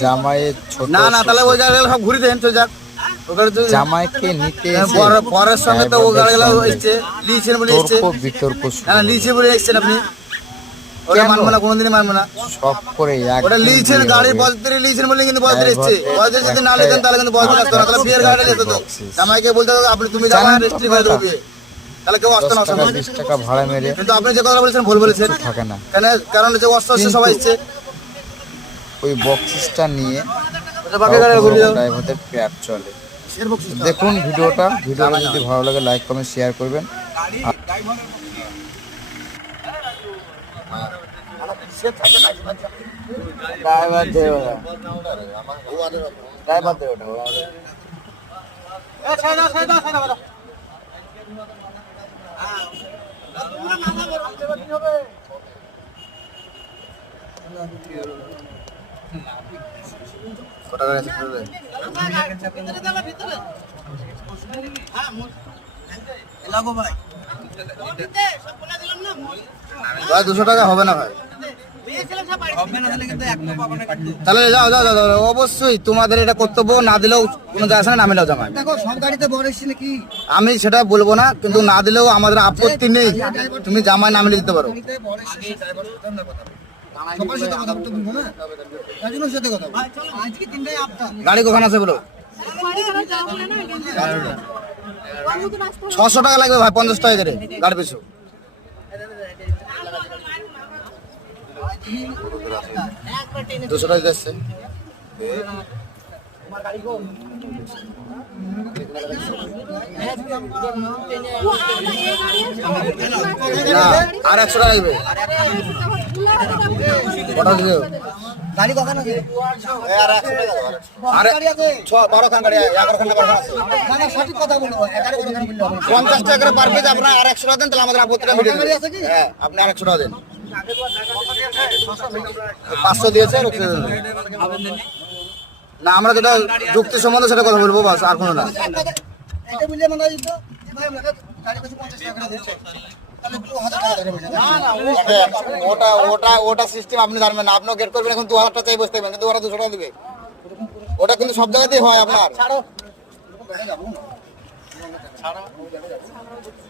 জামাইয়ের ছোট না না, তাহলে ওই গাড়িগুলো সব ঘুরে দেন, চলে যাক। জামাইকে নিতে এসে পরের সঙ্গে তো ওই গাড়িগুলো এসছে, লিয়েছেন বলে এসছে। তর্ক বিতর্ক শুরু হ্যাঁ, হলো। লিয়েছে বলে এসছেন আপনি। ওটা কেন? মানবো না, কোনোদিনই মানবো না। সব করে ওটা একদিন লিয়েছেন, বিয়ে গাড়ির হবে। বয়সে লিয়েছেন বলে কিন্তু বয়সে এসছে। ড্রাইভারের বয়সে যদি না একটাই নিতেন তাহলে কিন্তু বয়সে আসতো না, তাহলে বিয়ের গাড়ি যেত তো। বক্সিস। জামাইকে বলতে হবে আপনি তুমি জামাই জানেন তো রেজিস্ট্রি করে দেবো বিয়ে, তাহলে কেউ আসতো 10 না টাকা অসম্ভব। 20 টাকা ভাড়া মেরে কিন্তু আপনি যে কথা বলেছেন ভুল বলেছেন। থাকে না। কারণ যে অস্ত্র অস্ত্র সবাই এসছে। ওই বক্সিসটা নিয়ে বাকি গাড়ি ঘুরে যাও। ড্রাইভারদের পেট চলে। দেখুন ভিডিওটা যদি ভালো লাগে লাইক কমেন্ট শেয়ার করবেন। ড্রাইভার দে ওটা, ড্রাইভার দে ওটা। কটা গাড়ি আছে ঘুরে? ভাই 200 টাকা হবে না ভাই। তাহলে যাও যাও যাও যাও, অবশ্যই তোমাদের এটা কর্তব্য, না দিলেও কোনো যায় আসে না, নামিলেও জামাই। দেখো সব গাড়িতে বড় এসছে নাকি? আমি সেটা বলবো না, কিন্তু না দিলেও আমাদের আপত্তি নেই, তুমি জামাই নামিলে দিতে পারো। গাড়িতে বড় এসছে ড্রাইভার সাথে আমরা কথা বলবো। সবার সাথে কথা বলতে বলবো না, রাজুনের সাথে কথা বলবো। আজকে তিনটাই আপটা। গাড়ি কখন আছে বলো? 600 টাকা লাগবে ভাই, 50 টাকা করে গাড়ি পিছু। দুশো টাকা যাচ্ছে। না, আর 100 টাকা লাগবে। কটা দিও? গাড়ি কখন আছে? আরে 12 খান গাড়ি, 11 খান গাড়ি আছে। না না সঠিক কথা বলবো, 11 কথা বললে হবে না। 50 টাকা করে পার পেজ আপনার আর 100 টাকা দেন, তাহলে আমাদের আপত্তিটা মিটে গাড়ি যাবে। আছে কি? হ্যাঁ, আপনি আর 100 টাকা দেন। 500 দিয়েছে, না আমরা যেটা যুক্তি সম্বন্ধে সেটা কথা বলবো, বাস আর কোনো না। এটা বললে মানে দিত যে ভাই আমরা গাড়ি কাছে 50 টাকা করে দিচ্ছি, তাহলে 2000 টাকা ধরে বসে ওটা সিস্টেম আপনি জানবেন না, আপনিও গেট করবেন, এখন 2000 টাকা চাই বসতে হবে, কিন্তু ওরা 200 টাকা দিবে। ওটা কিন্তু সব জায়গাতেই হয় আপনার। ছাড়ো।